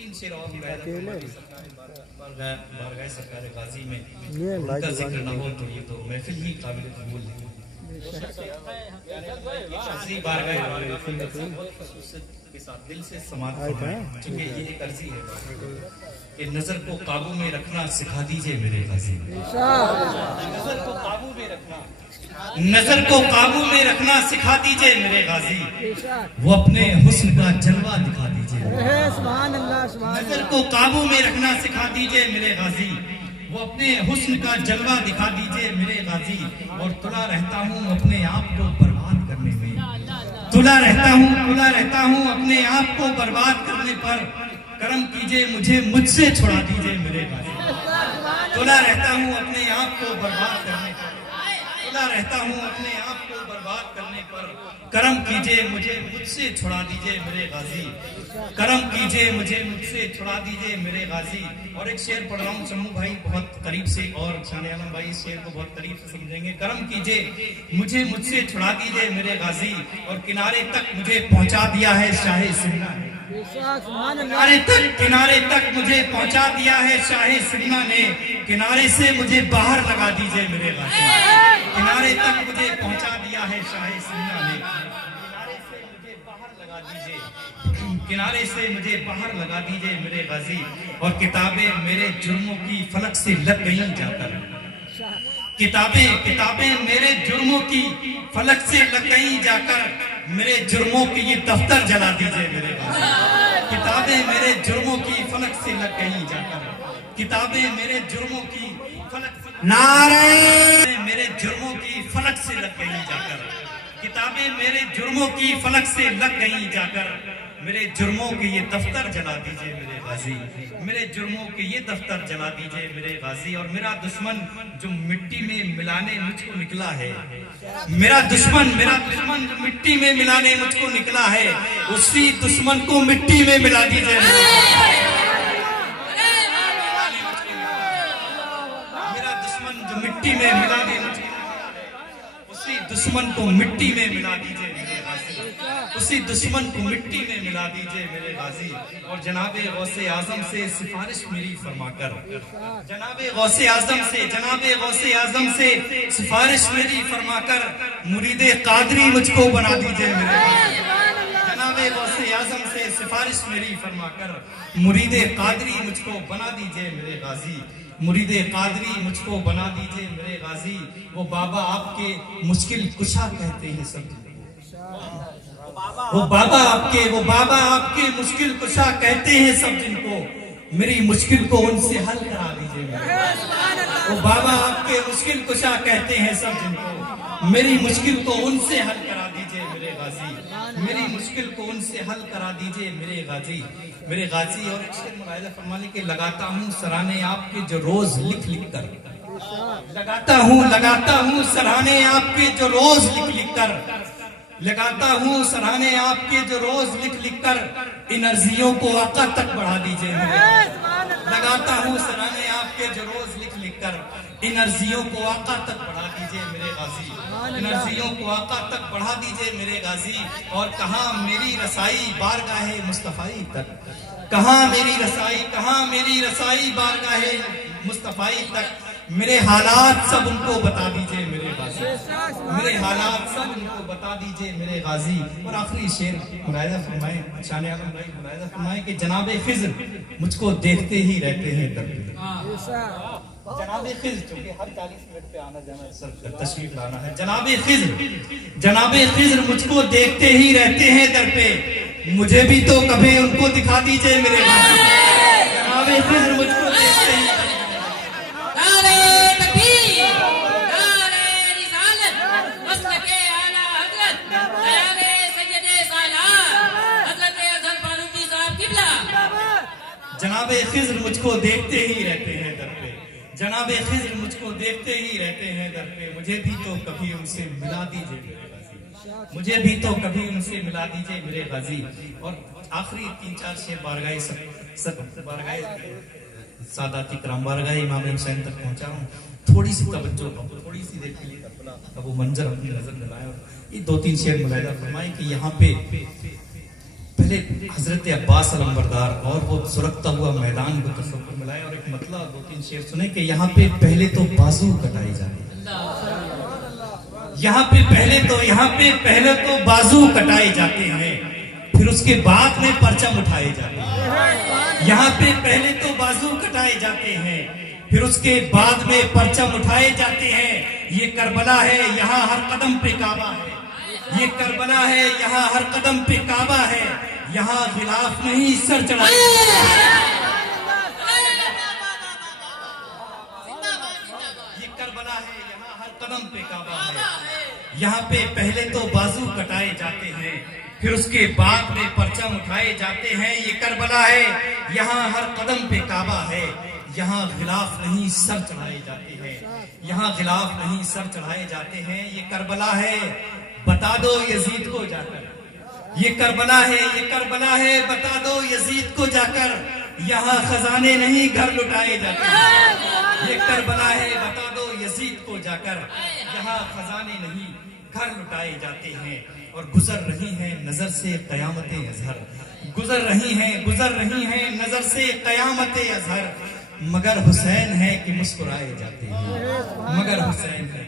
तीन शेर और बारगाह सरकार गाजी में उनका जिक्र न हो तो ये तो महफिल ही काबिल कबूल नहीं। के साथ दिल से समाप्त फरमाएं, क्योंकि ये एक अर्जी है कि नजर को काबू में रखना सिखा दीजिए मेरे गाजी। नजर को काबू में रखना, नजर को काबू में रखना सिखा दीजिए मेरे गाजी। वो अपने हुस्न का जलवा दिखा दीजिए। नजर को काबू में रखना सिखा दीजिए मेरे गाजी। वो अपने हुस्न का जलवा दिखा दीजिए मेरे गाजी। और तुला रहता हूँ अपने आप को बर्बाद करने में, तुला रहता हूँ अपने आप को बर्बाद करने पर। करम कीजिए मुझे मुझसे छुड़ा दीजिए मेरे गाजी। तुला रहता हूँ अपने आप को बर्बाद करने पर, तुला रहता हूँ अपने आप को बर्बाद करने पर। करम कीजिए मुझे मुझसे छुड़ा दीजिए मेरे गाजी। करम कीजिए मुझे मुझसे छुड़ा दीजिए मेरे गाजी। और एक शेर पढ़ रहा हूँ शम्मू भाई बहुत करीब से, और शाने आलम भाई इस शेर को बहुत करीब से समझेंगे। करम कीजिए मुझे मुझसे छुड़ा दीजिए मेरे गाजी। और किनारे तक मुझे पहुंचा दिया है शाहे सिन्ना ने, किनारे तक मुझे पहुंचा दिया है शाहे सिन्ना ने। किनारे से मुझे बाहर लगा दीजिए मेरे गाजी। किनारे तक मुझे पहुंचा दिया है शाहे सिन्ना ने। किनारे से मुझे बाहर लगा दीजिए, किनारे से मुझे बाहर लगा दीजिए मेरे गाजी। और किताबें मेरे जुर्मों की फलक से लग गई जाकर, किताबें मेरे जुर्मों की फलक से लग गई जाकर। मेरे जुर्मों की ये दफ्तर जला दीजिए मेरे गाजी। किताबें मेरे जुर्मों की फलक से लग गई जाकर, किताबें मेरे जुर्मों की फलक, नारे मेरे जुर्मों की फलक से लग गई जाकर। किताबें मेरे जुर्मों की फलक से लग गई जाकर। मेरे जुर्मों के ये दफ्तर जला दीजिए मेरे गाजी। मेरे जुर्मों के ये दफ्तर जला दीजिए मेरे गाजी। और मेरा दुश्मन जो मिट्टी में मिलाने मुझको निकला है, मेरा दुश्मन जो मिट्टी में मिलाने मुझको निकला है, उसी दुश्मन को मिट्टी में मिला दीजिए। मेरा दुश्मन जो मिट्टी में मिलाने, उसी दुश्मन को मिट्टी में मिला दीजिए मेरे गाजी। उसी दुश्मन को मिट्टी में मिला दीजिए मेरे गाजी। और जनाबे गौसे आजम से सिफारिश मेरी फरमाकर, जनाबे गौसे आजम से सिफारिश मेरी फरमाकर। मुरीदे कादरी मुझको बना दीजिए मेरे गाजी। जनाबे गौसे आजम से सिफारिश मेरी फरमाकर। मुरीदे कादरी मुझको बना दीजिए मेरे गाजी। मुरीदे कादरी मुझको बना दीजिए मेरे गाजी। वो बाबा आपके मुश्किल कुशा कहते हैं सब, वो बाबा आपके मुश्किल कुशा कहते हैं सब जिनको। मेरी मुश्किल को उनसे हल करा दीजिए। वो बाबा आपके मुश्किल कुशा कहते हैं सब जिनको। मेरी मुश्किल को उनसे हल करा दीजिए मेरे गाजी। मेरी मुश्किल को उनसे हल करा दीजिए मेरे गाजी। मेरे गाजी। और एक शेर मुलाहिजा फरमाने के, लगाता हूँ सराहने आपके जो रोज लिख कर, लगाता हूँ सराहने आपके जो रोज लिख कर, लगाता हूँ सराहने आपके जो रोज लिख कर। एनर्जियों को आका तक बढ़ा दीजिए मेरे। लगाता हूँ सराहने आपके जो रोज लिख कर। एनर्जियों को आका तक बढ़ा दीजिए मेरे गाजी। एनर्जियों को आका तक बढ़ा दीजिए मेरे गाजी। और कहाँ मेरी रसाई बारगाहे मुस्तफाई तक, कहाँ मेरी रसाई बारगाहे मुस्तफाई तक। मेरे हालात सब उनको बता दीजिए मेरे गाजी। मेरे हालात सब उनको बता दीजिए मेरे गाजी। और आखिरी शेर मुलाहिजा फरमाए, शाने आलम भाई मुलाहिजा फरमाए कि जनाबे खिज़्र मुझको देखते ही रहते हैं दर पे। जनाबे खिज़्र, क्योंकि हर 40 मिनट पे आना जाना सर तशरीफ लाना है। जनाबे खिज़्र मुझको देखते ही रहते हैं दर पे। मुझे भी तो कभी उनको दिखा दीजिए मेरे गाजी। जनाबे खिज़्र मुझको देखते ही। जनाबे खिज़्र मुझको देखते ही रहते हैं दर पे। जनाबे खिज़्र मुझको देखते ही रहते हैं दर पे। मुझे भी तो कभी उनसे मिला दीजिए मेरे गाजी। मुझे भी तो कभी उनसे मिला दीजिए मेरे गाजी। और आखिरी 3-4 शेर बारगाह सादाती कराम बारगाह इमाम हुसैन तक पहुंचा हूँ। थोड़ी सी तवज्जो, थोड़ी सी देखिए वो मंजर अपनी नजर में लाए। और ये 2-3 शेर मुलाहिजा फरमाए कि यहाँ पे पहले हजरत अब्बास अलंबरदार और वो सुरखता हुआ मैदान को तस्वीर मिलाए और एक मतलब 2-3 शेर सुने कि यहाँ पे पहले तो बाजू कटाए जाते हैं, यहाँ पे पहले तो बाजू कटाए जाते हैं, फिर उसके बाद में परचम उठाए जाते हैं। यहाँ पे पहले तो बाजू कटाए जाते हैं, फिर उसके बाद में परचम उठाए जाते हैं। ये करबला है, यहाँ हर कदम पे काबा है। ये करबला है, यहाँ हर कदम पे काबा है। यहाँ खिलाफ नहीं सर चढ़ाए। ये करबला है, यहाँ हर कदम पे काबा है। यहाँ पे पहले तो बाजू कटाए जाते हैं, फिर उसके बाद में परचम उठाए जाते हैं। ये करबला है, यहाँ हर कदम पे काबा है। यहाँ खिलाफ नहीं सर चढ़ाए जाते हैं, यहाँ खिलाफ नहीं सर चढ़ाए जाते हैं। ये करबला है, बता दो यजीद को जाकर। ये करबला है, ये करबला है, बता दो यजीद को जाकर। यहाँ खजाने नहीं घर लुटाए जाते हैं। ये करबला है, बता दो यजीद को जाकर। यहाँ खजाने नहीं घर लुटाए जाते हैं। और गुजर रही हैं नजर से कयामतें अजहर, गुजर रही हैं नजर से कयामतें अजहर। मगर हुसैन है कि मुस्कुराए जाते हैं, मगर हुसैन है